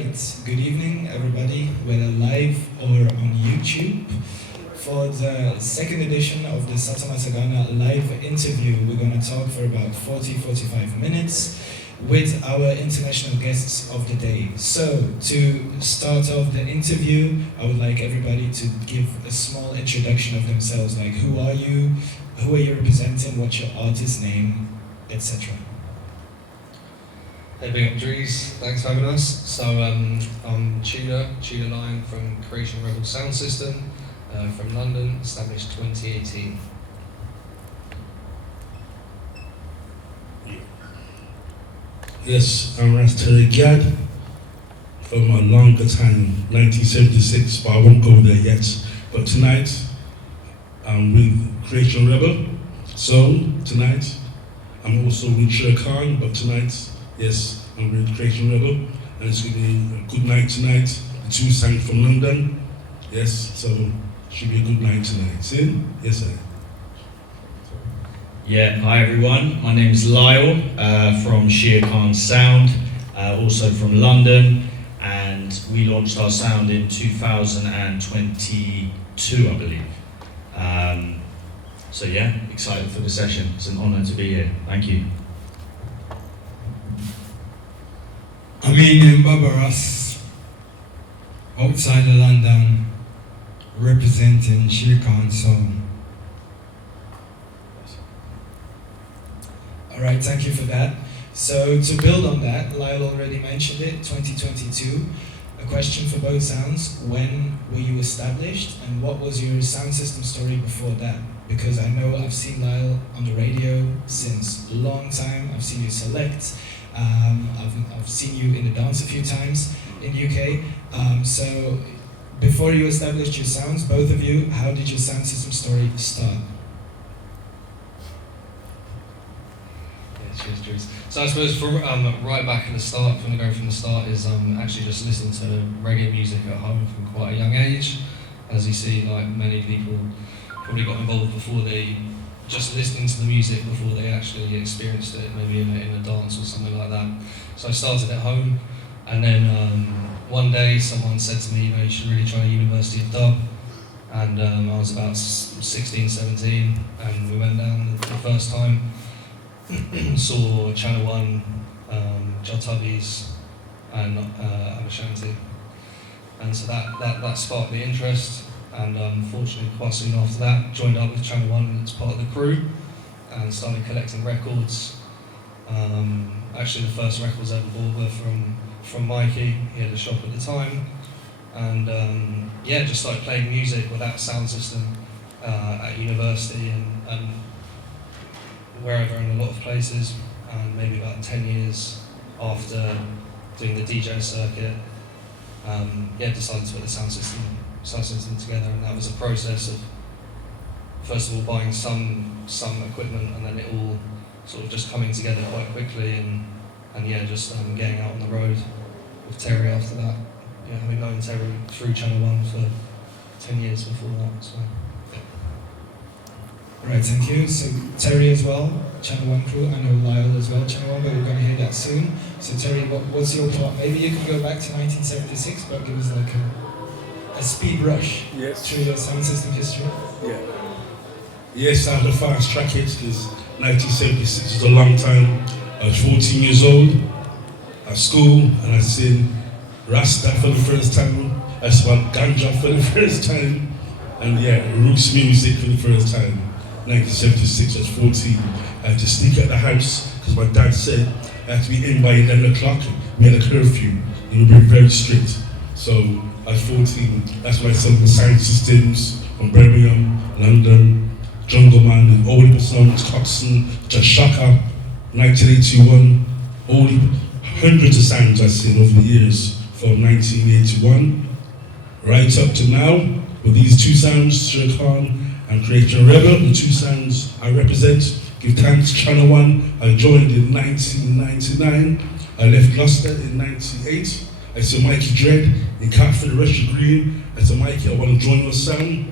Alright, good evening everybody, whether live or on YouTube. For the second edition of the Satta Massagana live interview, we're going to talk for about 40-45 minutes with our international guests of the day. So, to start off the interview, I would like everybody to give a small introduction of themselves, like who are you representing, what's your artist name, etc. Hey, big up Dries, thanks for having us. So I'm Tudor Lion from Creation Rebel Sound System from London, established 2018. Yes, I'm Ras Terry Gad from a longer time, 1976, but I won't go there yet. But tonight, I'm with Creation Rebel. So tonight, I'm also with Shere Khan, but tonight, yes, I'm with Creation Rebel, and it's going to be a good night tonight. The two sang from London, yes, so should be a good night tonight. See? Yes, sir. Yeah, hi everyone. My name is Lyle from Shere Khan Sound, also from London, and we launched our sound in 2022, I believe. So yeah, excited for the session. It's an honour to be here. Thank you. I mean, Baba Ras, outside of London, representing Shere Khan Sound. Alright, thank you for that. So to build on that, Lyle already mentioned it, 2022. A question for both sounds, when were you established and what was your sound system story before that? Because I know I've seen Lyle on the radio since a long time, I've seen you select, I've seen you in the dance a few times in UK. So before you established your sounds, both of you, how did your sound system story start? Cheers, Dries. So I suppose from right back at the start, from the start, is actually just listening to reggae music at home from quite a young age. As you see, like many people probably got involved before they, just listening to the music before they actually experienced it, maybe in a dance or something like that. So I started at home, and then one day someone said to me, you should really try University of Dub. And I was about 16, 17, and we went down the first time. Saw Channel 1, Jotubbies, and Abashanti. And so that sparked the interest, and fortunately quite soon after that joined up with Channel 1 as part of the crew and started collecting records. Actually the first records I ever bought were from Mikey. He had a shop at the time, and yeah, just started playing music with that sound system at university and wherever, in a lot of places. And maybe about 10 years after doing the DJ circuit, yeah, decided to put the sound system together, and that was a process of first of all buying some equipment, and then it all sort of just coming together quite quickly, and yeah, just getting out on the road with Terry after that. Yeah, having known Terry through Channel 1 for 10 years before that. So. Right, thank you. So Terry as well, Channel 1 crew. I know Lyle as well, Channel 1, but we're going to hear that soon. So Terry, what's your part? Maybe you can go back to 1976, but give us like a speed rush through your sound system history. Yeah. Yes, I had to fast track it because 1976 was a long time. I was 14 years old at school, and I seen Rasta for the first time. I smoked ganja for the first time, and yeah, roots music for the first time. 1976, I was 14. I had to sneak out the house because my dad said I had to be in by 11 o'clock. We had a curfew. It would be very strict. So I was 14. That's when I saw the sound systems from Birmingham, London, Jungle Man, Oli songs, Coxon, Jashaka, 1981. Hundreds of sounds I've seen over the years from 1981 right up to now with these two sounds, Shere Khan and Creation Rebel, the two sounds I represent. Give thanks, Channel 1. I joined in 1999. I left Gloucester in 98. I saw Mikey Dread in Catford, Russia Green. I said, Mikey, I want to join your sound.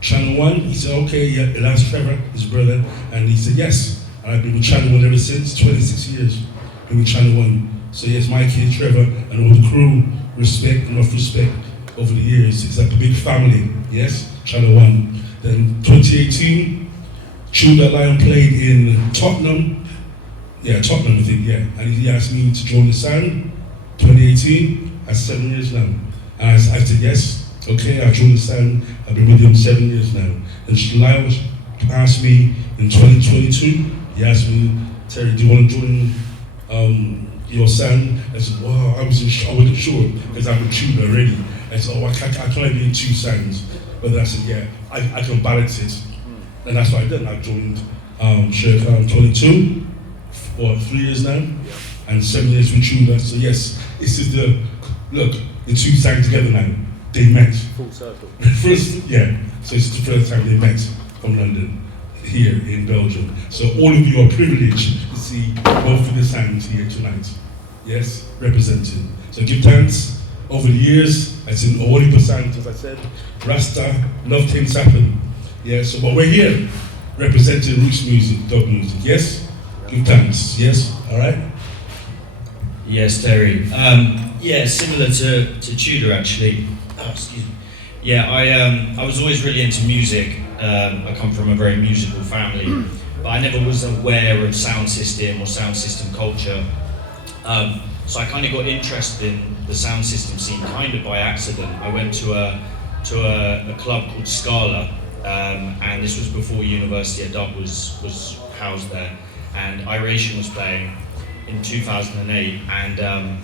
Channel 1, he said, okay, yeah, it has Trevor, his brother, and he said yes. And I've been with Channel 1 ever since, 26 years. Been with Channel 1. So yes, my kid, Trevor, and all the crew, respect, enough respect over the years. It's like a big family, yes? Channel 1. Then 2018, Tudor Lion played in Tottenham. Yeah, Tottenham, I think, yeah. And he asked me to join the sound. 2018, that's 7 years now. And I said yes, okay, I joined the sound. I've been with him 7 years now. And Lyle asked me in 2022, he asked me, Terry, do you want to join your sound? I said, wow, I wasn't sure, because I'm a tuner already. I said, oh, I can't be in 2 sounds. But I said, yeah, I can balance it. And that's what I did. I joined Shere Khan 22, for 3 years now, and 7 years with tuner. So yes, this is the 2 sang together now. They met. Full circle. First, yeah. So it's the first time they met from London, here in Belgium. So all of you are privileged to see both of the sounds here tonight. Yes, representing. So give thanks. Over the years, as in all the sounds, as I said, Rasta, love things happen. Yeah, so but we're here representing roots music, dub music. Yes? Give thanks. Yes? Alright? Yes, Terry. Yeah, similar to Tudor actually. Oh, excuse me. Yeah, I was always really into music. I come from a very musical family, but I never was aware of sound system or sound system culture. So I kind of got interested in the sound system scene kind of by accident. I went to a club called Scala, and this was before University of Dub was housed there, and Iration was playing in 2008, and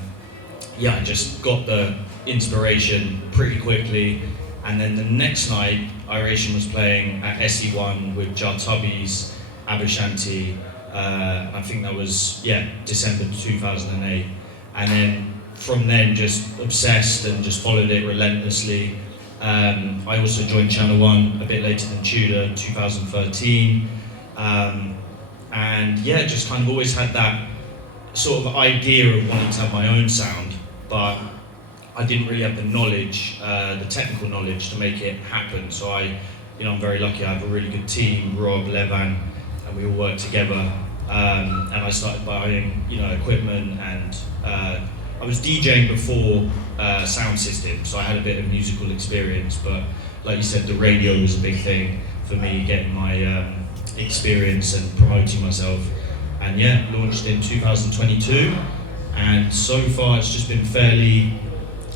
yeah, I just got the inspiration pretty quickly. And then the next night, Iration was playing at SE1 with Jar Tubbies, Abashanti. I think that was, December 2008. And then from then, just obsessed and just followed it relentlessly. I also joined Channel 1 a bit later than Tudor, 2013. And yeah, just kind of always had that sort of idea of wanting to have my own sound, but I didn't really have the knowledge, the technical knowledge to make it happen. So I'm very lucky. I have a really good team, Rob, Levan, and we all work together. And I started buying, equipment, and I was DJing before sound system, so I had a bit of musical experience. But like you said, the radio was a big thing for me, getting my experience and promoting myself. And yeah, launched in 2022, and so far it's just been fairly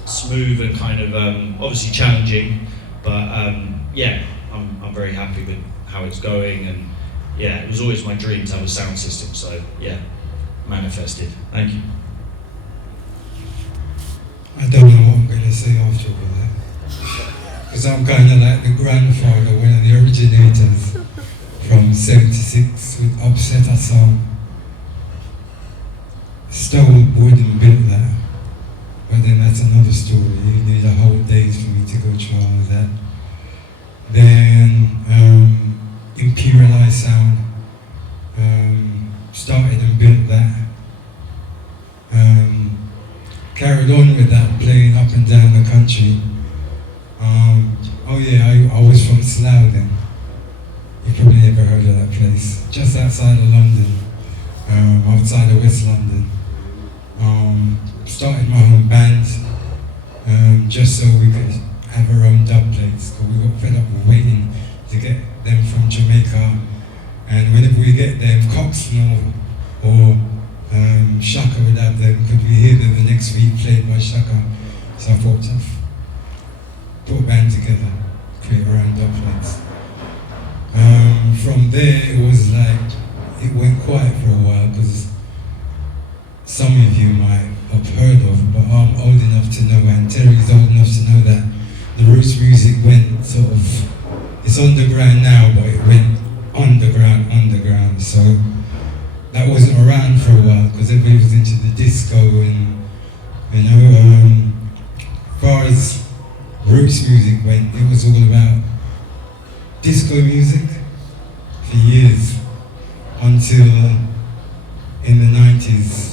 smooth and kind of obviously challenging, but I'm very happy with how it's going. And yeah, it was always my dream to have a sound system, so yeah, manifested. Thank you. I don't know what I'm going to say after all that, because I'm kind of like the grandfather, one of the originators from '76 with Upset a Song. Stole wood and built that, but then that's another story. You need a whole days for me to go through all of that. Then Imperialized Sound, started and built that. Carried on with that, playing up and down the country. I was from Slough then. You probably never heard of that place. Just outside of London, outside of West London. Started my own band, just so we could have our own dub plates, because we got fed up with waiting to get them from Jamaica. And whenever we get them, Coxsnell or Shaka would have them, because we hear them the next week played by Shaka. So I thought to put a band together, create our own dub plates. From there, it was like, it went quiet for a while, because some of you might have heard of, but I'm old enough to know, and Terry's old enough to know that the roots music went sort of, it's underground now, but it went underground. So that wasn't around for a while, because everybody was into the disco, and as far as roots music went, it was all about disco music for years, until in the 90s.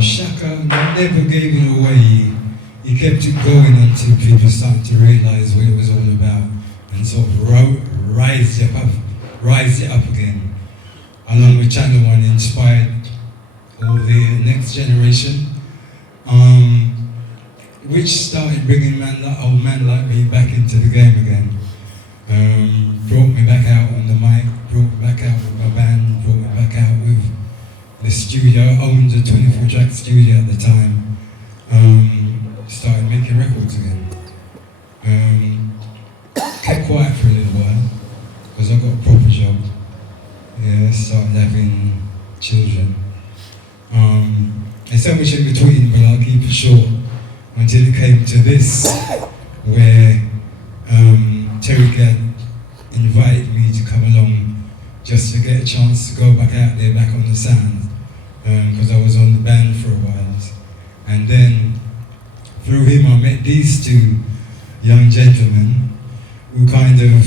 Shaka never gave it away. He kept it going until people started to realise what it was all about, and sort of raised it up again, along with Channel 1, inspired or the next generation, which started bringing old man like me back into the game again. Brought me back out on the mic, brought me back out with my band, brought me back out with the studio. I owned a 24-track studio at the time. Started making records again. Kept quiet for a little while because I got a proper job. Yeah, started having children. There's so much in between, but I'll keep it short until it came to this, where Terry Gad invited me to come along just to get a chance to go back out there, back on the sound, because I was on the band for a while. And then through him I met these two young gentlemen who kind of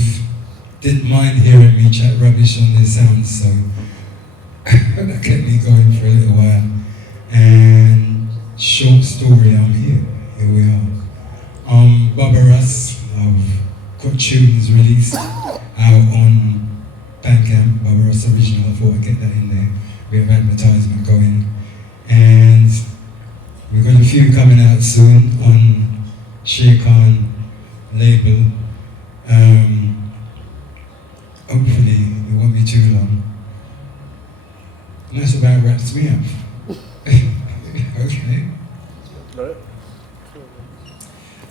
didn't mind hearing me chat rubbish on their sounds, so that kept me going for a little while. And short story, I'm here we are. Baba Ras, I've got tunes released out on Bandcamp, Baba Ras Original. I thought I'd get that in there. We have advertisement going. And we've got a few coming out soon on Shere Khan label. Hopefully it won't be too long. And that's about wraps me up. Okay.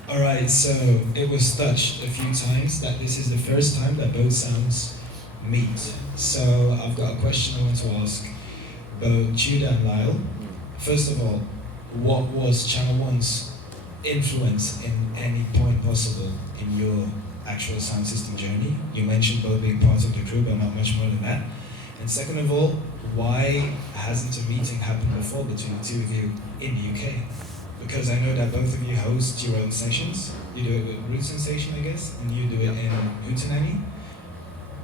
Alright, so it was touched a few times that this is the first time that both sounds meet. So I've got a question I want to ask both Judah and Lyle. First of all, what was Channel 1's influence in any point possible in your actual sound system journey? You mentioned both being part of the crew, but not much more than that. And second of all, why hasn't a meeting happened before between the two of you in the UK? Because I know that both of you host your own sessions. You do it with Root Sensation, I guess, and you do it in Hootenanny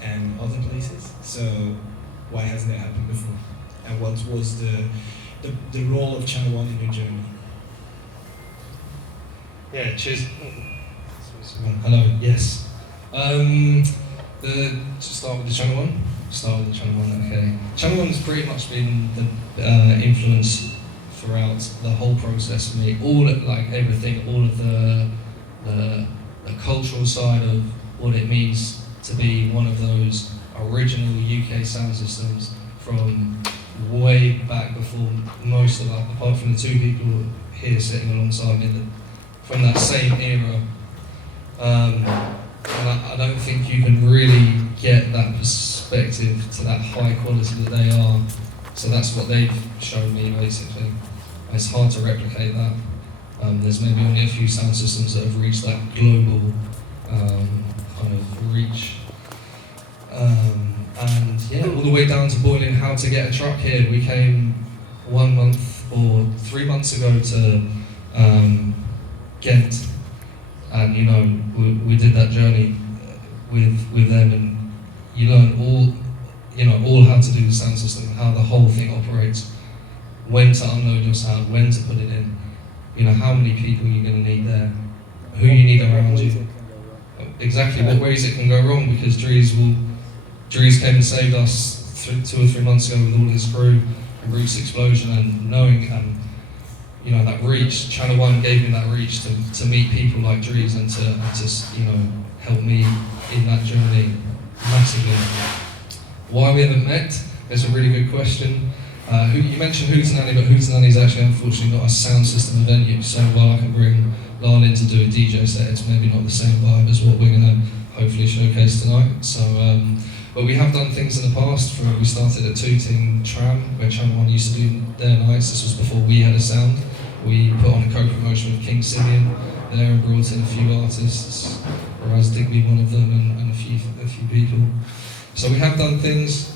and other places. So why hasn't it happened before? And what was the role of Channel 1 in your journey? Yeah, cheers. Hello, yes. To start with the Channel 1? Start with the Channel 1, okay. Channel 1's pretty much been the influence throughout the whole process for me. Everything, all of the cultural side of what it means to be one of those original UK sound systems from way back before most of us, apart from the two people here sitting alongside me, from that same era. And I don't think you can really get that perspective to that high quality that they are. So that's what they've shown me, basically. It's hard to replicate that. There's maybe only a few sound systems that have reached that global kind of reach. And yeah, all the way down to boiling how to get a truck here. We came 1 month or 3 months ago to Ghent, and we did that journey with them, and you learn all how to do the sound system, how the whole thing operates, when to unload your sound, when to put it in, how many people you're going to need there, who you need around you. Exactly, what ways it can go wrong, because Dries came and saved us 2 or 3 months ago with all his crew and Root's explosion, and knowing that reach. Channel 1 gave me that reach to meet people like Dries and to help me in that journey massively. Why we haven't met is a really good question. You mentioned Hootenanny, but Hootenanny is actually unfortunately not a sound system venue, so while I can bring Lyle in to do a DJ set, it's maybe not the same vibe as what we're going to hopefully showcase tonight. So, but we have done things in the past. We started at Tooting Tram, where Channel 1 used to do their nights. This was before we had a sound. We put on a co-promotion with King Simeon there and brought in a few artists, Ras Digby one of them, and a few people. So we have done things,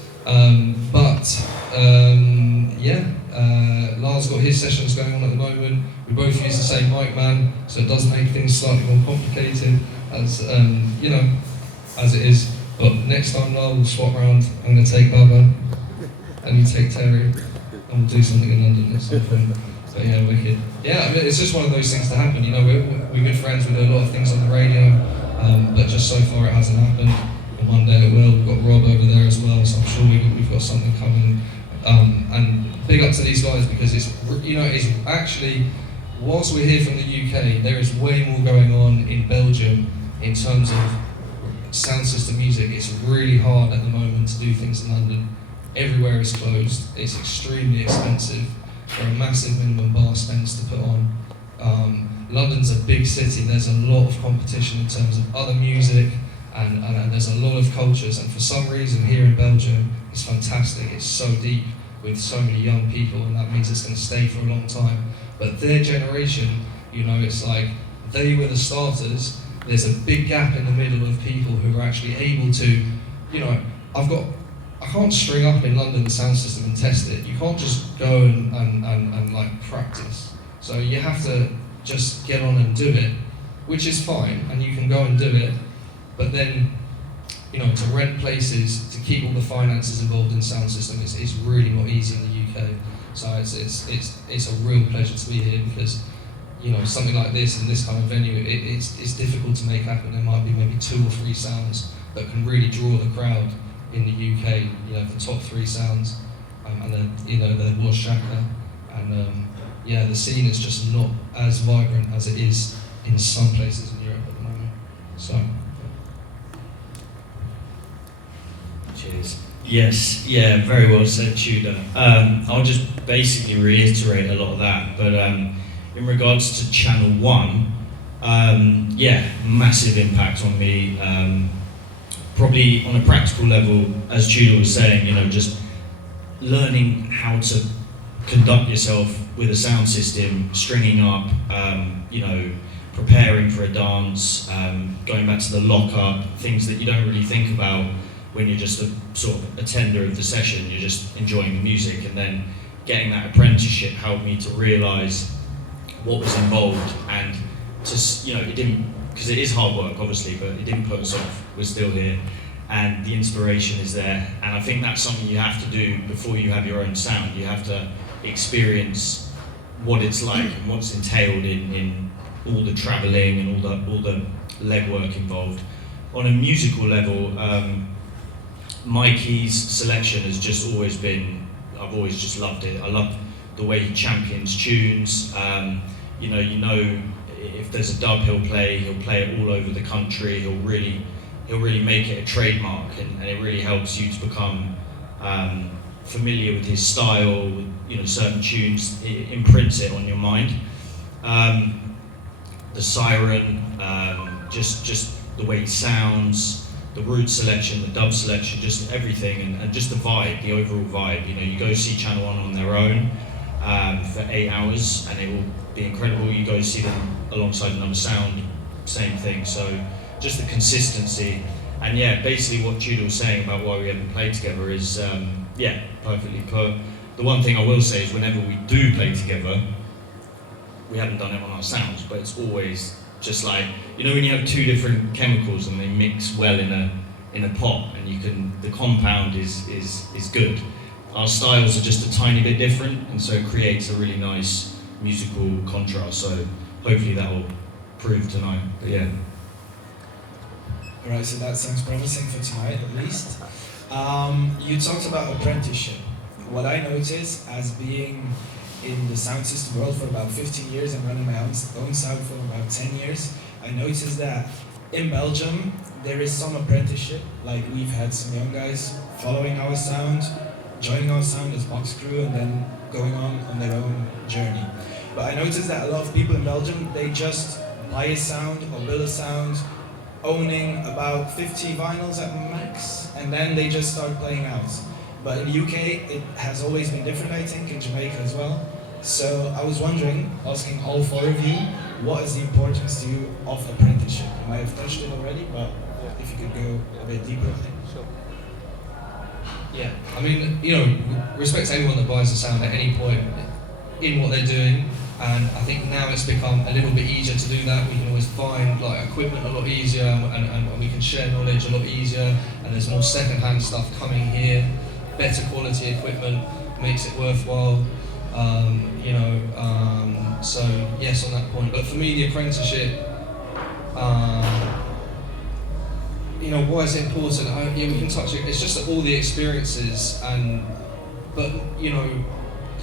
Lyle's got his sessions going on at the moment. We both use the same mic man, so it does make things slightly more complicated, as it is. But next time, Lyle, we'll swap around. I'm going to take Baba, and you take Terry, and we'll do something in London at some point. But yeah, wicked. Yeah, I mean, it's just one of those things to happen. We're good friends. We do a lot of things on the radio, but just so far it hasn't happened. And one day it will. We've got Rob over there as well, so I'm sure we've got something coming And big up to these guys because it's actually, whilst we're here from the UK, there is way more going on in Belgium in terms of sound system music. It's really hard at the moment to do things in London. Everywhere is closed. It's extremely expensive. There are massive minimum bar spends to put on. London's a big city. There's a lot of competition in terms of other music, and there's a lot of cultures. And for some reason, here in Belgium, it's fantastic. It's so deep with so many young people, and that means it's going to stay for a long time. But their generation, it's like they were the starters. There's a big gap in the middle of people who are actually able to, I can't string up in London the sound system and test it. You can't just go and like practice. So you have to just get on and do it, which is fine, and you can go and do it, but then, to rent places, to keep all the finances involved in sound system, it's really not easy in the UK. So it's a real pleasure to be here because, something like this in this kind of venue, it's difficult to make happen. There might be maybe 2 or 3 sounds that can really draw the crowd in the UK, the top 3 sounds, and then, there was Shaka, and the scene is just not as vibrant as it is in some places in Europe at the moment. So. Cheers. Yes, yeah, very well said, Tudor. I'll just basically reiterate a lot of that, but in regards to Channel 1, massive impact on me. Probably on a practical level, as Tudor was saying, just learning how to conduct yourself with a sound system, stringing up, preparing for a dance, going back to the lock-up, things that you don't really think about when you're just a sort of attender of the session, you're just enjoying the music, and then getting that apprenticeship helped me to realise what was involved, and it didn't, because it is hard work obviously, but it didn't put us off. We're still here, and the inspiration is there, and I think that's something you have to do before you have your own sound. You have to experience what it's like and what's entailed in all the travelling and all the legwork involved. On a musical level, Mikey's selection has just always been, I've always just loved it. I love the way he champions tunes. If there's a dub he'll play it all over the country. He'll really make it a trademark, and it really helps you to become familiar with his style, with certain tunes. It imprints it on your mind. The siren, just the way he sounds, the root selection, the dub selection, just everything, and just the vibe, the overall vibe. You go see Channel 1 on their own for 8 hours, and it will be incredible. You go see them alongside another sound, same thing. So just the consistency, and basically what Tudor was saying about why we haven't played together is, perfectly put. The one thing I will say is whenever we do play together, we haven't done it on our sounds, but it's always just like, when you have 2 different chemicals and they mix well in a pot, and the compound is good. Our styles are just a tiny bit different, and so it creates a really nice musical contrast. So hopefully that will prove tonight. But yeah. Alright, so that sounds promising for tonight at least. You talked about apprenticeship. What I noticed as being in the sound system world for about 15 years and running my own sound for about 10 years, I noticed that in Belgium there is some apprenticeship. Like, we've had some young guys following our sound, joining our sound as box crew, and then going on their own journey. But I noticed that a lot of people in Belgium, they just buy a sound or build a sound, owning about 50 vinyls at max, and then they just start playing out. But in the UK, it has always been different, I think, in Jamaica as well. So I was wondering, asking all 4 of you, what is the importance to you of apprenticeship? You might have touched it already, but if you could go a bit deeper, I think. Sure. Yeah, I mean, respect to anyone that buys a sound at any point in what they're doing, and I think now it's become a little bit easier to do that. We can always find equipment a lot easier, and we can share knowledge a lot easier, and there's more second-hand stuff coming here. Better quality equipment makes it worthwhile, so yes on that point. But for me, the apprenticeship, why is it important? We can touch it. It's just that all the experiences and but you know,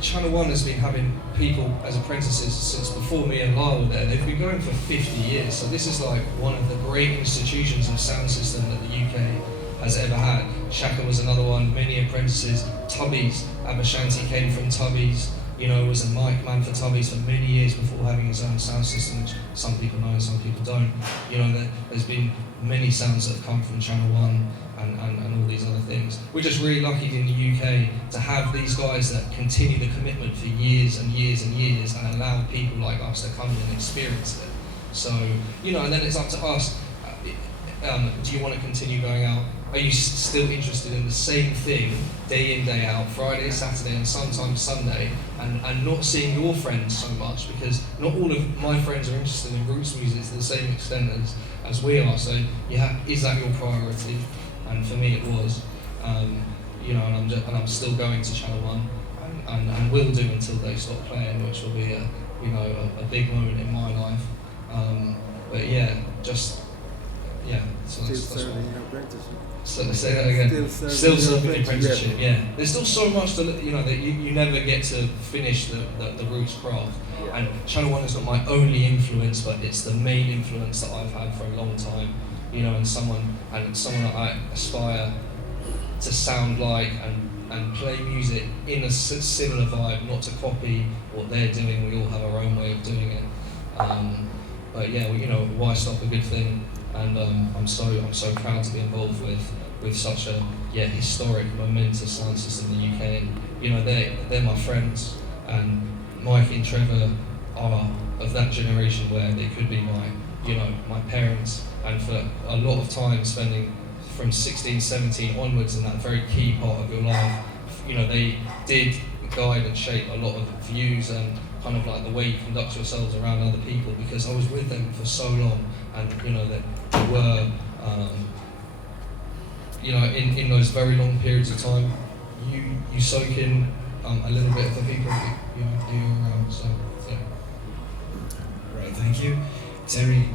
Channel 1 has been having people as apprentices since before me and Lyle were there. They've been going for 50 years, so this is like one of the great institutions of sound system that the UK has ever had. Shaka was another one, many apprentices. Tubby's, Abashanti came from Tubby's, you know, was a mic man for Tubby's for many years before having his own sound system, which some people know and some people don't. You know, there's been many sounds that have come from Channel 1 and all these other things. We're just really lucky in the UK to have these guys that continue the commitment for years and years and years and allow people like us to come in and experience it. So, you know, and then it's up to us. Do you want to continue going out? Are you still interested in the same thing day in, day out, Friday, Saturday, and sometimes Sunday, and not seeing your friends so much? Because not all of my friends are interested in roots music to the same extent as we are. So, is that your priority? And for me, it was. You know, and I'm still going to Channel 1, and will do until they stop playing, which will be a big moment in my life. But yeah, just. Yeah, so Still that's serving your apprenticeship. So say that again. Still serving the apprenticeship. Yeah. There's still so much to that you never get to finish the roots craft. And Channel 1 is not my only influence, but it's the main influence that I've had for a long time. You know, and someone that I aspire to sound like and play music in a similar vibe, not to copy what they're doing. We all have our own way of doing it. But yeah, you know, why stop a good thing? And I'm so proud to be involved with such a historic, momentous sound system in the UK. And you know, they're my friends, and Mike and Trevor are of that generation where they could be my parents. And for a lot of time spending from 16, 17 onwards in that very key part of your life, you know, they did guide and shape a lot of views and kind of like the way you conduct yourselves around other people, because I was with them for so long, and you know that they were, you know, in those very long periods of time, you soak in a little bit of the people you're around. So yeah. Right, thank you, Terry.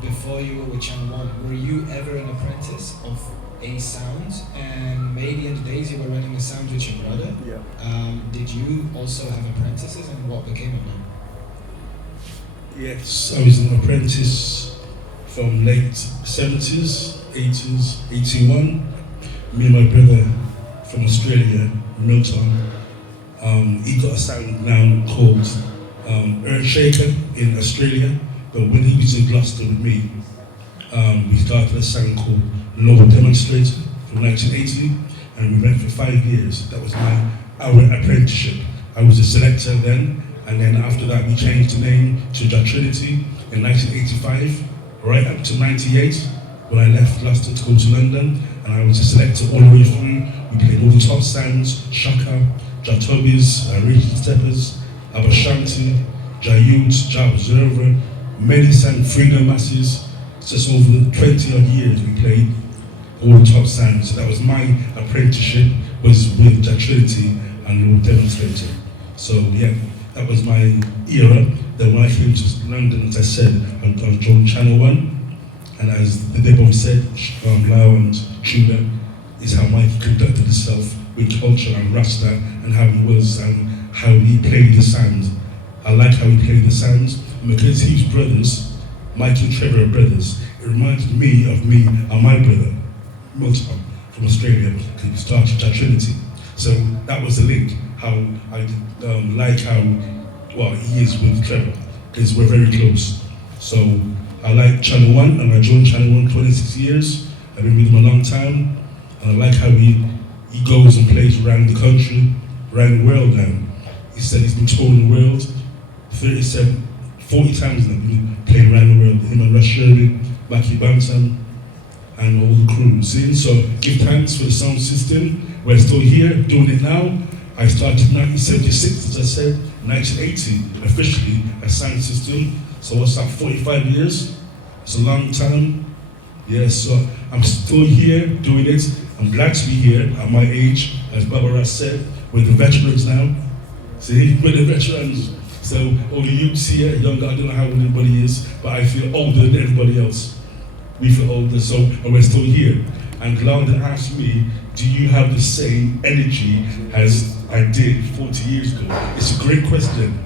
Before you were with Channel 1, were you ever an apprentice of a sound? And maybe in the days you were running a sound with your brother, did you also have apprentices, and what became of them? Yes, I was an apprentice from late 70s, 80s, 81. Me and my brother from Australia, Milton, he got a sound now called Shaker in Australia. But when he was in Gloucester with me, we started a sound called Low Demonstrator from 1980, and we went for 5 years. That was our apprenticeship. I was a selector then, and then after that we changed the name to The Trinity in 1985, right up to 98, when I left Gloucester to go to London, and I was a selector all the way through. We played all the top sounds: Shaka, Jatobis, Raging Steppers, Abashanti, Jayut, Ja Observer, many sang freedom masses. Just over the 20 odd years we played all the top sounds. So that was my apprenticeship, was with the Trinity and Lord Demonstrator. So yeah, that was my era. Then when I came to London, as I said, I joined Channel 1, and as they both said, Lau and Tudor, is how Mike conducted himself with culture and Rasta, and how he was and how he played the sound. I like how he played the sounds. And because he's brothers, Mike and Trevor are brothers, it reminds me of me and my brother, Milton, from Australia, because he started at Trinity. So that was the link, how I like how, well, he is with Trevor, because we're very close. So I like Channel 1, and I joined Channel 1 26 years. I've been with him a long time, and I like how he goes and plays around the country, around the world now. He said he's been touring the world 40 times now, been playing around the world. Him and Ras Terry, Maki Bantam, and all the crew. See? So give thanks for the sound system. We're still here doing it now. I started in 1976, as I said, 1980 officially a sound system. So what's that, 45 years? It's a long time. Yeah, so I'm still here doing it. I'm glad to be here at my age, as Baba Ras said. We're the veterans now. See, we're the veterans. So all the youths here, younger, I don't know how old everybody is, but I feel older than everybody else. We feel older, so and we're still here. And Glaude asked me do you have the same energy as I did 40 years ago? It's a great question.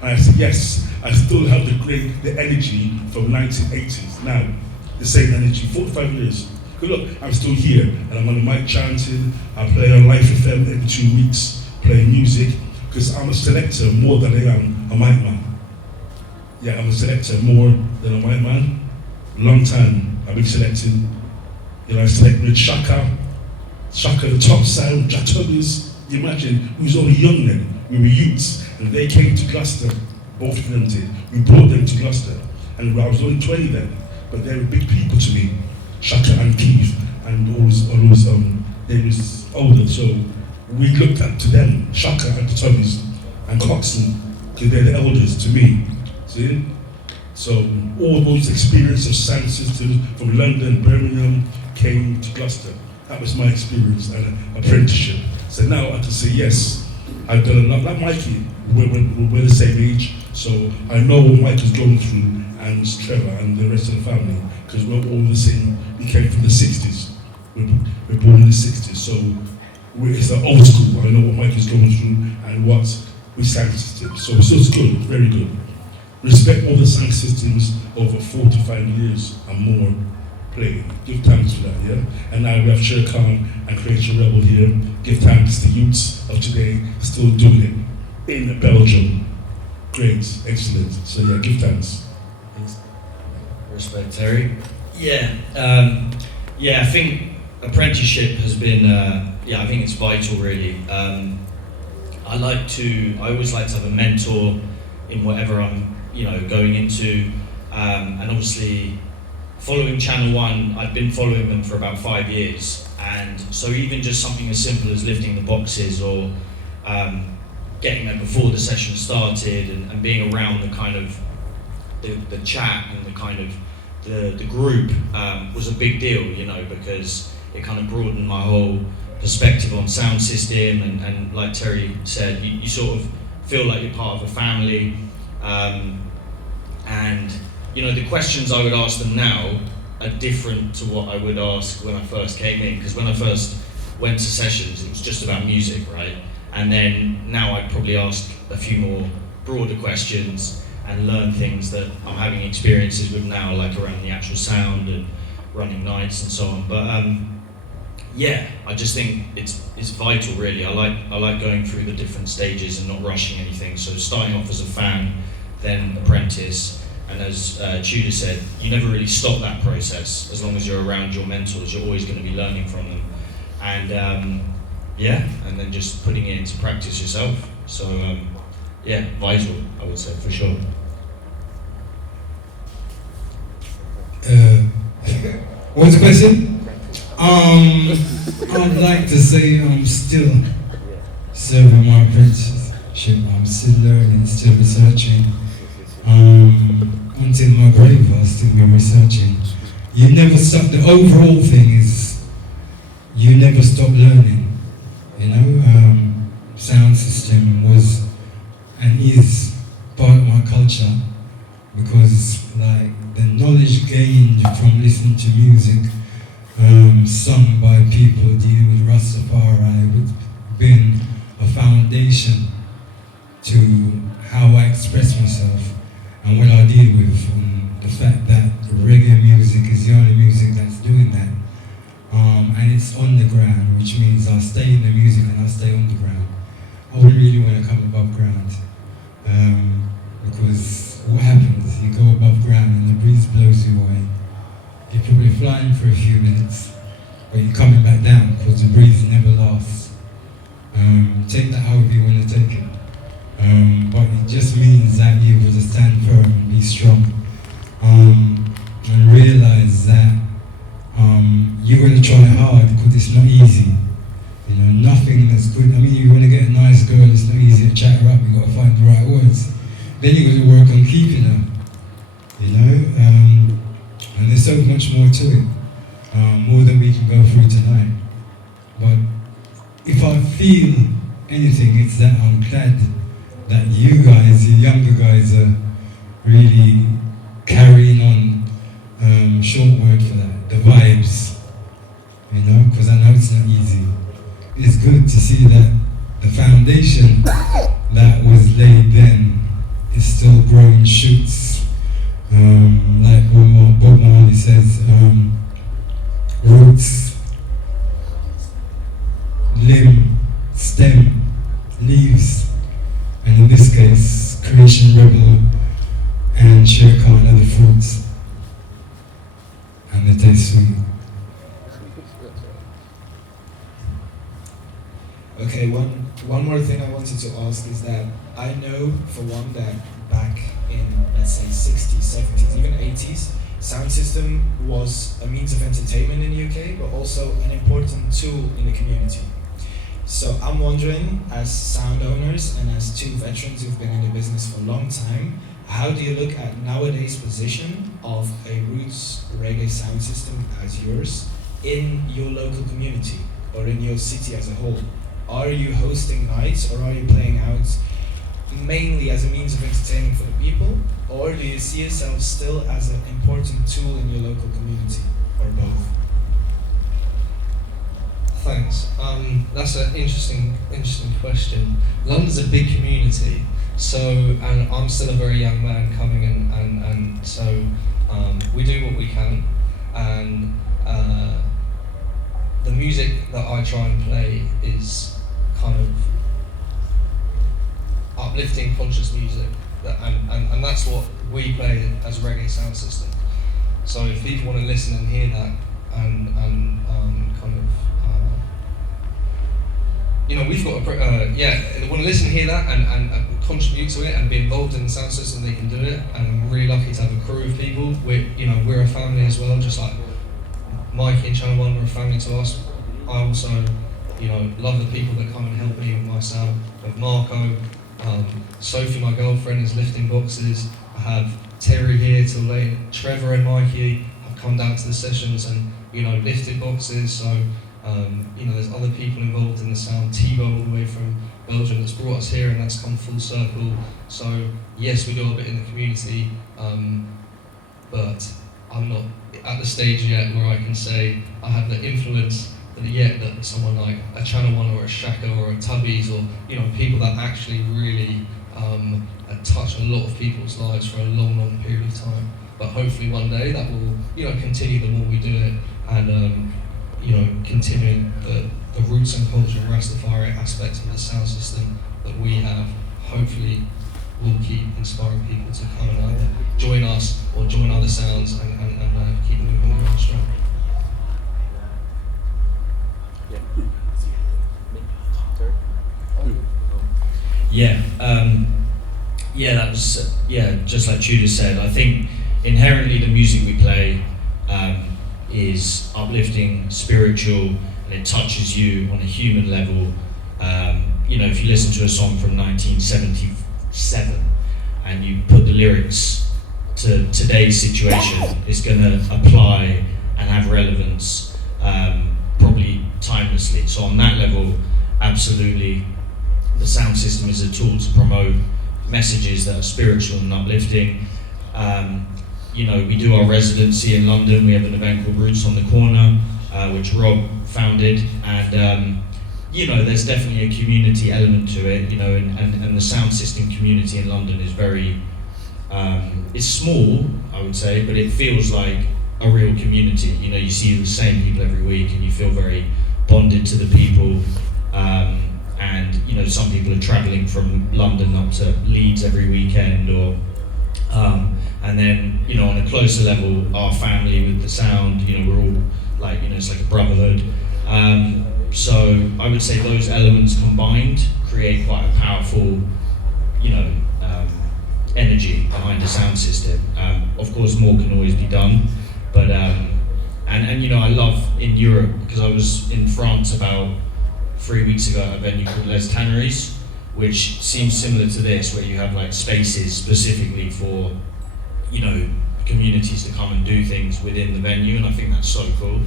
And I said, yes, I still have the energy from 1980s. Now, the same energy, 45 years. But look, I'm still here, and I'm on the mic chanting. I play on Life FM every 2 weeks, playing music, because I'm a selector more than I am a mic man. Yeah, I'm a selector more than a mic man. Long time, I've been selecting. I selected with Shaka, the top sound, Jatubbies. Imagine, we was only young then, we were youths, and they came to Gloucester, both of them did. We brought them to Gloucester, and I was only 20 then, but they were big people to me. Shaka and Keith, and all those they was older, so we looked up to them, Shaka and the Tubbies, and Coxon, because they're the elders to me, see? So all those experiences of sound systems from London, Birmingham, came to Gloucester. That was my experience and apprenticeship. So now I can say, yes, I've done a lot, like Mikey, we're the same age, so I know what Mike is going through, and Trevor and the rest of the family, because we're all the same. We came from the 60s. We're born in the 60s, so it's the old school. I know what Mike is going through and what we sound system. So it's good, very good. Respect all the sound systems over 45 years and more playing. Give thanks for that, yeah? And now we have Shere Khan and Creation Rebel here. Give thanks to the youths of today still doing it in Belgium. Great, excellent. So yeah, give thanks. Respect, Terry. Yeah, I think apprenticeship has been, I think it's vital really. I always like to have a mentor in whatever I'm, going into, and obviously following Channel 1, I've been following them for about 5 years, and so even just something as simple as lifting the boxes or getting there before the session started and being around the kind of the chat and the kind of the group was a big deal, because it kind of broadened my whole perspective on sound system, and like Terry said, you sort of feel like you're part of a family, and the questions I would ask them now are different to what I would ask when I first came in, because when I first went to sessions it was just about music, right? And then now I'd probably ask a few more broader questions and learn things that I'm having experiences with now, like around the actual sound and running nights and so on. But I just think it's vital really. I like going through the different stages and not rushing anything. So starting off as a fan, then apprentice, and as Tudor said, you never really stop that process. As long as you're around your mentors, you're always going to be learning from them. And and then just putting it into practice yourself. So vital, I would say, for sure. What's the question? I'd like to say I'm still serving my apprenticeship. I'm still learning, still researching. Until my grave, I'll still be researching. You never stop. The overall thing is you never stop learning. Sound system was and is part of my culture, because the knowledge gained from listening to music sung by people dealing with Rastafari would been a foundation to how I express myself and what I deal with, and the fact that reggae music is the only music that's doing that. And it's on the ground, which means I'll stay in the music and I'll stay on the ground. I wouldn't really want to come above ground, because what happens, you go above ground and the breeze blows you away. You're probably flying for a few minutes, but you're coming back down because the breeze never lasts. Take that however you want to take it. But it just means that you've got to stand firm and be strong, and realize that you're going to try hard because it's not easy. Nothing that's good. You want to get a nice girl, it's not easy to chat her up, you've got to find the right words. Then you've got to work on keeping her, and there's so much more to it, more than we can go through tonight. But if I feel anything, it's that I'm glad that you guys, the younger guys, are really carrying on, short word for that, the vibes, because I know it's not easy. It's good to see that the foundation that was laid then is still growing shoots. Like Bob Marley says, roots, limb, stem, leaves, and in this case, Creation Rebel and Shere Khan are the fruits, and they taste sweet. Okay, one more thing I wanted to ask is that I know, for one, that back in, let's say, 60s, 70s, even 80s, sound system was a means of entertainment in the UK, but also an important tool in the community. So I'm wondering, as sound owners and as two veterans who've been in the business for a long time, how do you look at nowadays position of a roots reggae sound system as yours in your local community or in your city as a whole? Are you hosting nights, or are you playing out mainly as a means of entertaining for the people, or do you see yourself still as an important tool in your local community, or both? Thanks. That's an interesting question. London's a big community, so, and I'm still a very young man coming in, and so we do what we can, and the music that I try and play is kind of uplifting, conscious music, and that's what we play as a reggae sound system. So if people want to listen and hear that, and kind of, you know, we've got they want to listen and hear that, and contribute to it and be involved in the sound system, they can do it. And we're really lucky to have a crew of people. We're a family as well, just like Mikey and Channel One are a family to us. I also, love the people that come and help me with my sound. With Marco, Sophie, my girlfriend, is lifting boxes. I have Terry here till late. Trevor and Mikey have come down to the sessions and lifted boxes. So there's other people involved in the sound. Tebow all the way from Belgium that's brought us here, and that's come full circle. So yes, we do a bit in the community, but I'm not at the stage yet where I can say I have the influence that someone like a Channel One or a Shaka or a Tubbies, or people that actually really touch a lot of people's lives for a long period of time. But hopefully one day that will continue the more we do it, and continuing the roots and culture and Rastafari aspects of the sound system that we have, hopefully will keep inspiring people to come and either join us or join other sounds and keep moving going strong. That was just like Tudor said. I think inherently the music we play is uplifting, spiritual, and it touches you on a human level. If you listen to a song from 1977 and you put the lyrics to today's situation, it's going to apply and have relevance, probably timelessly. So on that level, absolutely, the sound system is a tool to promote messages that are spiritual and uplifting. We do our residency in London. We have an event called Roots on the Corner, which Rob founded, and there's definitely a community element to it. And the sound system community in London is very, it's small, I would say, but it feels like a real community. You see the same people every week, and you feel very bonded to the people. And some people are travelling from London up to Leeds every weekend, or and then on a closer level, our family with the sound. We're all like it's like a brotherhood. So I would say those elements combined create quite a powerful energy behind the sound system. Of course, more can always be done, but I love in Europe, because I was in France about 3 weeks ago at a venue called Les Tanneries, which seems similar to this, where you have like spaces specifically for, communities to come and do things within the venue, and I think that's so cool.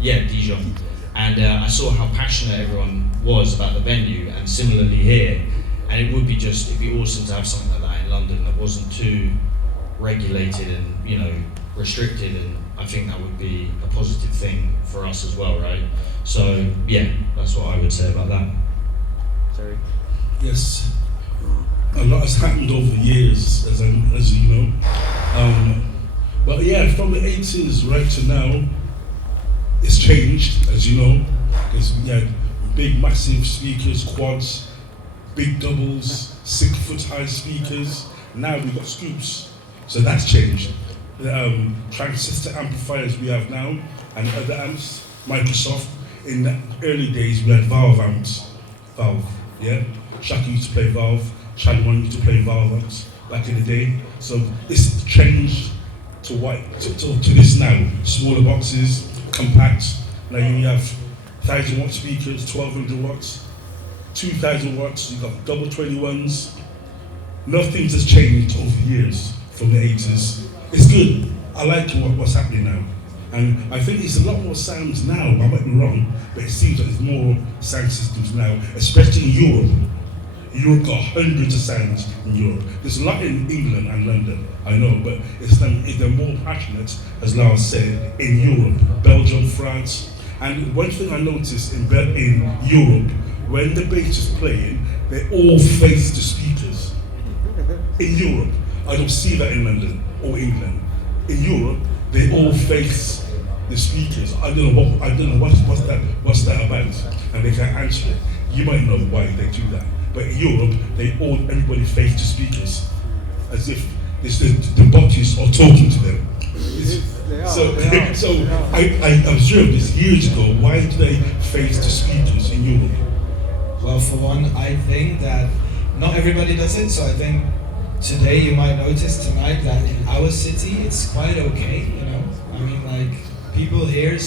Yeah, Dijon. And I saw how passionate everyone was about the venue, and similarly here. And it'd be awesome to have something like that in London that wasn't too regulated and, restricted, and I think that would be a positive thing for us as well, right? So yeah, that's what I would say about that. Sorry. Yes, a lot has happened over the years, as you know. But yeah, from the 80s right to now, it's changed, as you know. We had big, massive speakers, quads, big doubles, 6 foot high speakers. Now we've got scoops, so that's changed. The transistor amplifiers we have now, and other amps, Microsoft. In the early days, we had valve amps. Valve, yeah? Shaka used to play valve, Channel 1 used to play valve amps back in the day. So it's changed to this now. Smaller boxes, compact. Now you have 1,000 watt speakers, 1,200 watts, 2,000 watts, you've got double 21s. Nothing has changed over the years from the 80s. It's good. I like what's happening now. And I think it's a lot more sounds now. I might be wrong, but it seems like there's more sound systems now, especially in Europe. Europe got hundreds of sounds in Europe. There's a lot in England and London, I know, but they're more passionate, as Lars said, in Europe, Belgium, France. And one thing I noticed in Europe, when the bass is playing, they all face the speakers. In Europe, I don't see that in London or England. In Europe, they all face the speakers. I don't know what's that about, and they can't answer it. You might know why they do that. But in Europe, everybody face the speakers, as if it's the bosses are talking to them. I observed this years ago. Why do they face the speakers in Europe? Well, for one, I think that not everybody does it, so I think today you might notice tonight that in our city it's quite okay, you know. I mean, like, people here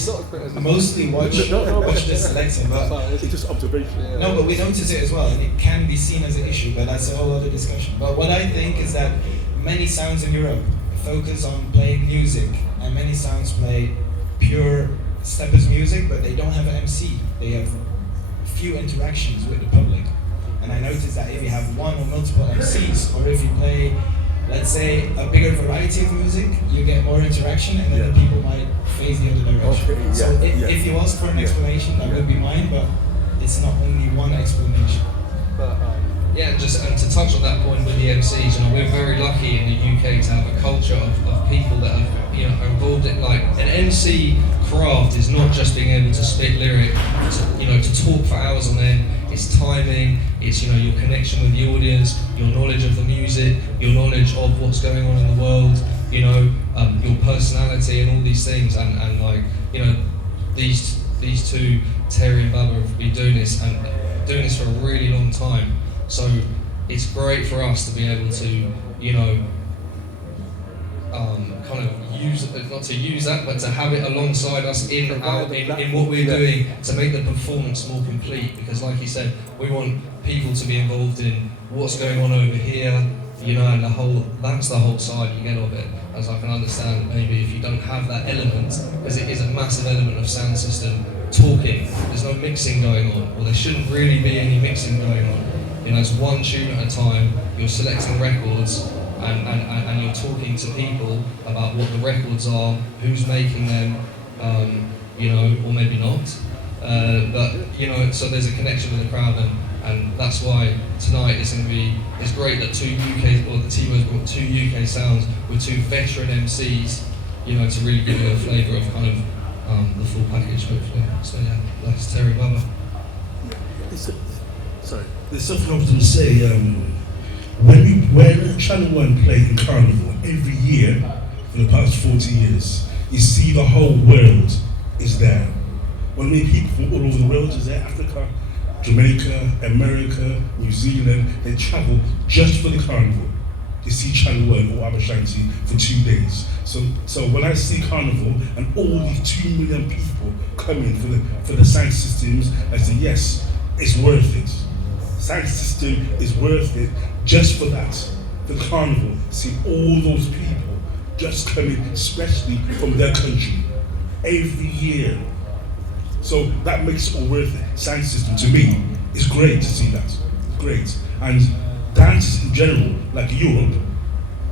mostly watch the selection, but it's just observation. no, but we notice it as well, and it can be seen as an issue, but that's a whole other discussion. But what I think is that many sounds in Europe focus on playing music, and many sounds play pure steppers music, but they don't have an MC. They have few interactions with the public. And I noticed that if you have one or multiple MCs, or if you play, let's say, a bigger variety of music, you get more interaction, and then the people might face the other direction. Okay, so if you ask for an explanation, that would be mine, but it's not only one explanation. Yeah, and to touch on that point with the MCs, you know, we're very lucky in the UK to have a culture of people that are involved in, like, an MC craft is not just being able to spit lyric, to talk for hours on end. It's timing, it's, your connection with the audience, your knowledge of the music, your knowledge of what's going on in the world, your personality and all these things, and like, these two, Terry and Baba, have been doing this for a really long time. So it's great for us to be able to, kind of not to use that, but to have it alongside us in what we're doing to make the performance more complete. Because, like you said, we want people to be involved in what's going on over here, and that's the whole side you get of it. As I can understand, maybe if you don't have that element, because it is a massive element of sound system, talking, there's no mixing going on, or there shouldn't really be any mixing going on. It's one tune at a time, you're selecting records, and you're talking to people about what the records are, who's making them, or maybe not. But so there's a connection with the crowd, and that's why tonight it's great that the T-Bo's brought 2 UK sounds with 2 veteran MCs, to really give you a flavour of kind of the full package, hopefully. So yeah, that's Terry Baba. Sorry. There's something I was going to say. When Channel 1 played in Carnival every year for the past 40 years, you see the whole world is there. When many people from all over the world is there, Africa, Jamaica, America, New Zealand, they travel just for the Carnival. They see Channel 1 or Abashanti for 2 days. So when I see Carnival and all these 2 million people coming for the sound systems, I say, yes, it's worth it. Sound system is worth it just for that. The Carnival, see all those people just coming, especially from their country, every year. So that makes it all worth it. Sound system, to me, is great to see that. Great. And dances in general, like Europe,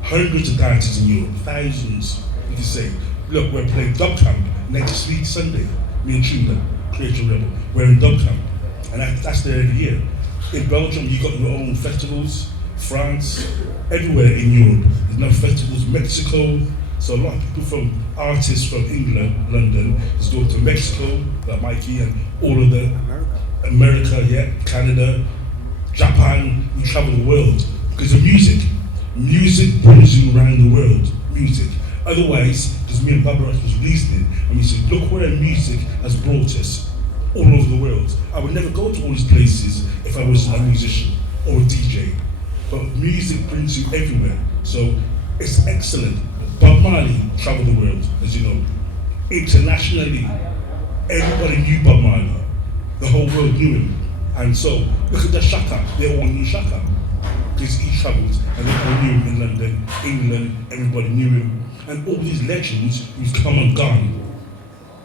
hundreds of dances in Europe, thousands, to say, look, we're playing Dub Camp next week Sunday. Me and Tudor, Creative Rebel, we're in Dub Camp, and that's there every year. In Belgium, you got your own festivals. France, everywhere in Europe, there's no festivals. Mexico, so a lot of people artists from England, London, just go to Mexico, like Mikey, and all of the America, yeah, Canada, Japan. We travel the world because of music. Music brings you around the world. Music. Otherwise, because me and Baba Ras was reasoning, and we said, look where music has brought us all over the world. I would never go to all these places if I wasn't a musician or a DJ. But music brings you everywhere, so it's excellent. Bob Marley traveled the world, as you know. Internationally, everybody knew Bob Marley. The whole world knew him. And so, look at the Shaka, they all knew Shaka. Because he travelled, and they all knew him in London, England, everybody knew him. And all these legends who've come and gone.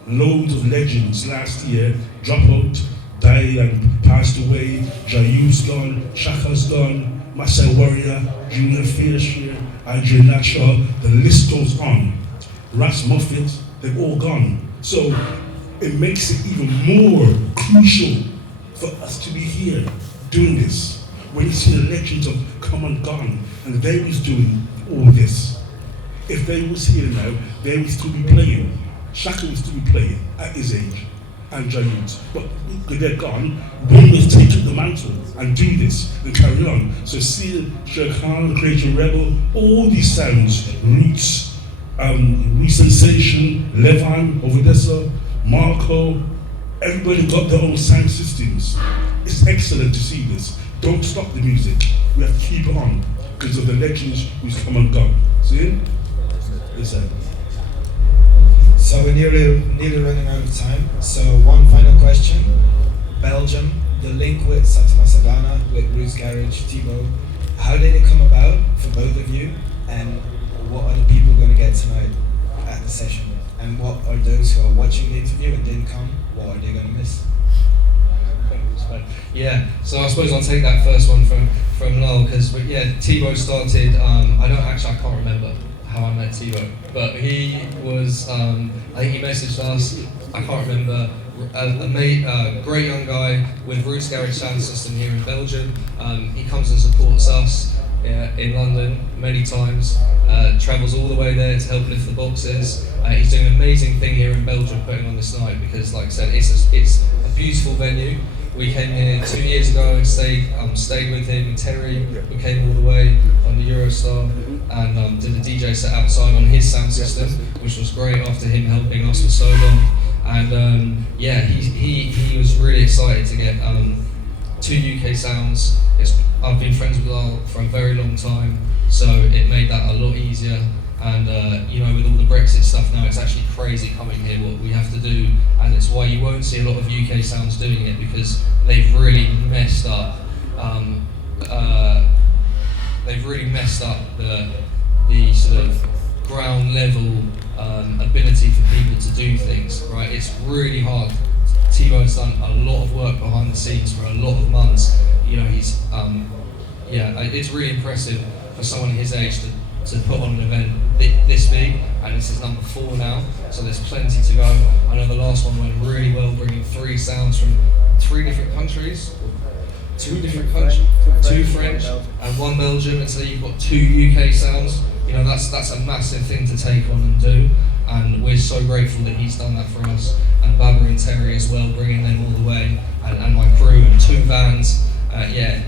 Loads of legends last year dropped out, died and passed away. Jayu's gone, Shaka's gone, Masai Warrior, Junior Fairshare, Andre Natural, the list goes on. Ras Muffet, they've all gone. So it makes it even more crucial for us to be here doing this. When you see the legends of come and gone, and they was doing all this. If they was here now, they would still be playing. Shaka would still be playing at his age. And Jayu's. But they're gone, we must take up the mantle and do this and carry on. So seeing Shere Khan, Creative Rebel, all these sounds, Roots, Resensation, Levan, Ovidessa, Marco, everybody got their own sound systems. It's excellent to see this. Don't stop the music. We have to keep it on because of the legends who's come and gone. See? Listen. So we're nearly running out of time. So one final question. Belgium, the link with Satta Massagana, with Roots Garage, Thibaut. How did it come about for both of you? And what are the people going to get tonight at the session? And what are those who are watching the interview and didn't come, what are they going to miss? Yeah, so I suppose I'll take that first one from Lowell, because yeah, Thibaut started, I can't remember how I met Thibaut, but he was, I think he messaged us, I can't remember, a great young guy with Roots Garage sound system here in Belgium. He comes and supports us in London many times, travels all the way there to help lift the boxes. He's doing an amazing thing here in Belgium putting on this night because, like I said, it's a beautiful venue. We came here 2 years ago and stayed with him and Terry. We came all the way on the Eurostar and did a DJ set outside on his sound system, which was great after him helping us for so long. And yeah, he was really excited to get 2 UK sounds. I've been friends with Lyle for a very long time, so it made that a lot easier. And you know, with all the Brexit stuff now, it's actually crazy coming here what we have to do, and it's why you won't see a lot of UK sounds doing it, because they've really messed up. The sort of ground level ability for people to do things. Right, it's really hard. Thibaut's done a lot of work behind the scenes for a lot of months. You know, he's it's really impressive for someone his age to put on an event this big, and this is number 4 now, so there's plenty to go. I know the last one went really well, bringing 3 sounds from 3 different countries, 2 French and 1 Belgium, and so you've got 2 UK sounds. You know, that's a massive thing to take on and do, and we're so grateful that he's done that for us, and Baba and Terry as well, bringing them all the way, and my crew and 2 vans.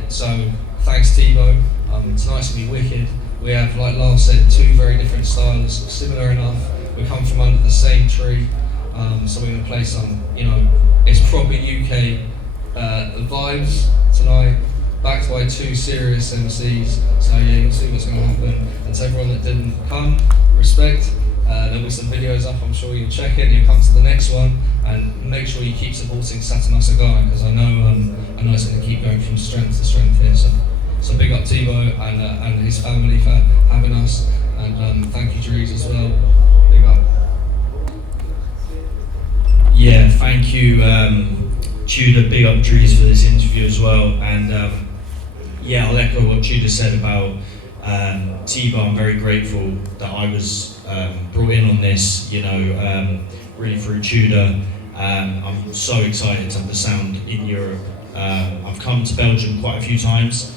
So thanks Thibaut. Tonight's gonna be wicked. We have, like Lars said, 2 very different styles, similar enough. We come from under the same tree, so we're going to play some, you know, it's proper UK vibes tonight, backed by 2 serious MCs. So yeah, you'll see what's going to happen. And to everyone that didn't come, respect. There'll be some videos up, I'm sure you'll check it, you'll come to the next one, and make sure you keep supporting Satta Massagana, because I know it's going to keep going from strength to strength here. So big up Thibaut and his family for having us, and thank you Dries as well. Big up. Yeah, thank you Tudor, big up Dries for this interview as well. And yeah, I'll echo what Tudor said about Tiba, I'm very grateful that I was brought in on this, really through Tudor. I'm so excited to have the sound in Europe. I've come to Belgium quite a few times,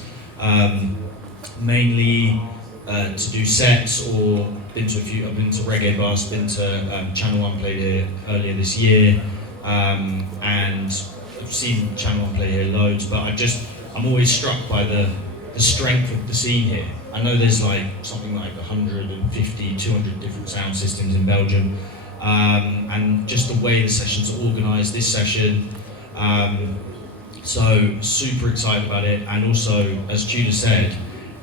mainly to do sets, or I've been to reggae bars, been to Channel 1 played here earlier this year, and I've seen Channel 1 play here loads, but I'm always struck by the strength of the scene here. I know there's like something like 150, 200 different sound systems in Belgium, and just the way the sessions are organised, this session, so super excited about it. And also, as Tudor said,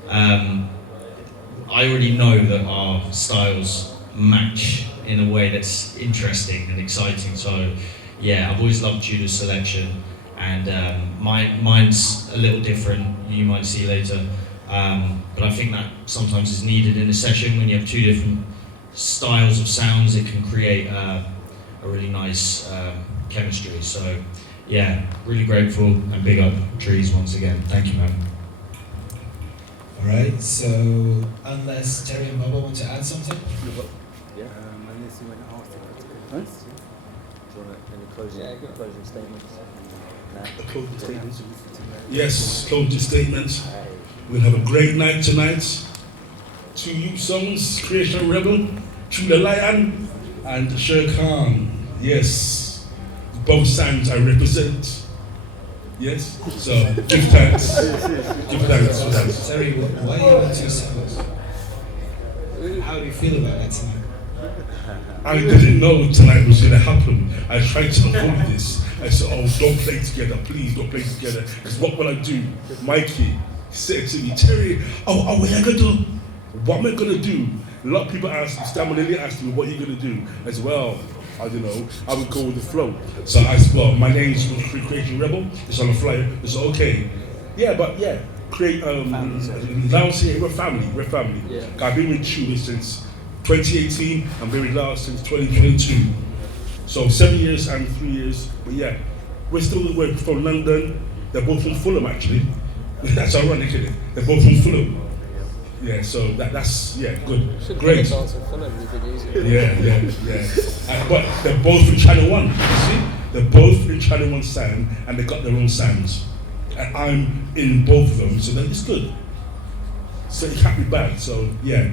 I already know that our styles match in a way that's interesting and exciting. So yeah, I've always loved Tudor's selection, and mine's a little different, you might see later, but I think that sometimes is needed in a session. When you have two different styles of sounds, it can create a really nice chemistry. So yeah, really grateful, and big up Trees once again. Thank you, man. Alright, so unless Terry and Baba want to add something? Yeah. Unless you want to ask the question. Do you want any closing statements? Closing statements? Yes, closing statements. We'll have a great night tonight. 2 youth songs, Creation Rebel, Through the Lion, and Shere Khan. Yes, both sounds I represent. Yes, so give thanks. Give thanks for that. Terry, why are you on 2 songs? How do you feel about that tonight? I didn't know tonight was going to happen. I tried to avoid this. I said, oh, don't play together, please don't play together. Because what will I do? Mikey said to me, Terry, what am I going to do? What am I going to do? A lot of people asked me, Stammer Lily asked me, what are you going to do? As well, I don't know, I would go with the flow. So I said, well, my name is Creation Rebel, it's on the flyer, it's okay. Yeah, but yeah, create, Laos here, we're family. Yeah. I've been with Tudor since 2018, I'm been with Laos since 2022. So 7 years and 3 years, but yeah, we're from London, they're both from Fulham actually. That's ironic, isn't it? They're both from Fulham. Yeah, so that's good. Great. Yeah. But they're both in Channel 1, you see? They're both in Channel 1 sound, and they got their own sounds. And I'm in both of them, so it's good. So it can't be bad, so yeah.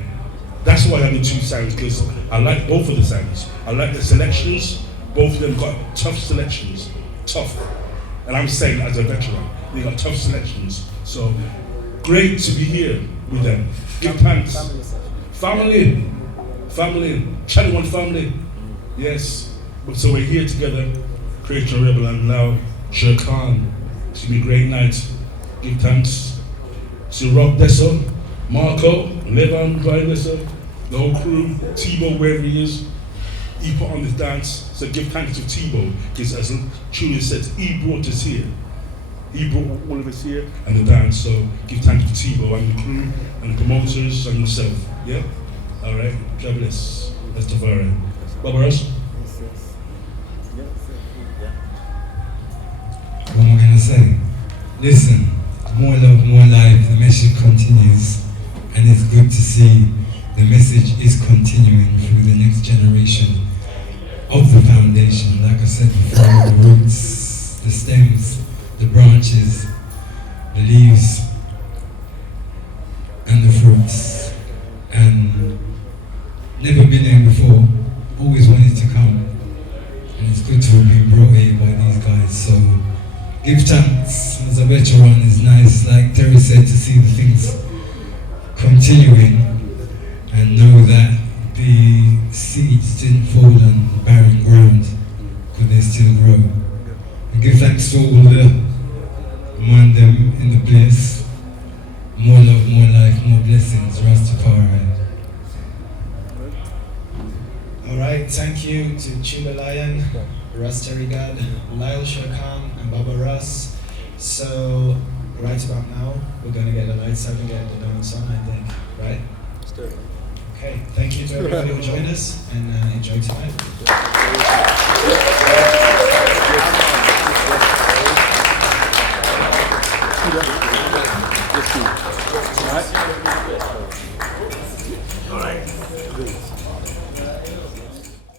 That's why I have the 2 sounds, because I like both of the sounds. I like the selections, both of them got tough selections. Tough. And I'm saying as a veteran, they got tough selections. So great to be here with them. Give thanks. Family. Channel 1 family. Yes. So we're here together, Creation Rebel, and now Shere Khan. It's gonna be a great night. Give thanks to Rob Desso, Marco, Levan, Vinessa, the whole crew, Tebow, wherever he is. He put on this dance. So give thanks to Tebow, because as Julian said, he brought us here. He brought all of us here and the dance, so give thanks to Tebow and the crew and the promoters and myself. Yeah? Alright, God bless. That's the fire. Baba Ras? What am I going to say? Listen, more love, more life, the message continues, and it's good to see the message is continuing through the next generation of the foundation. Like I said before, the roots, the stems, the branches, the leaves, and the fruits. And never been here before, always wanted to come. And it's good to have been brought here by these guys. So give thanks as a veteran. It's nice, like Terry said, to see the things continuing and know that the seeds didn't fall on barren ground, because they still grow. And give thanks to all the man them in the place. More love, more life, more blessings. Ras Terry. Alright, thank you to Chula Lion, Ras Terry Gad, Lyle Shere Khan, and Baba Ras. So, right about now, we're going to get the lights out and get the dance on, I think, right? Let's do it. Okay, thank you to everybody who joined us, and enjoy tonight.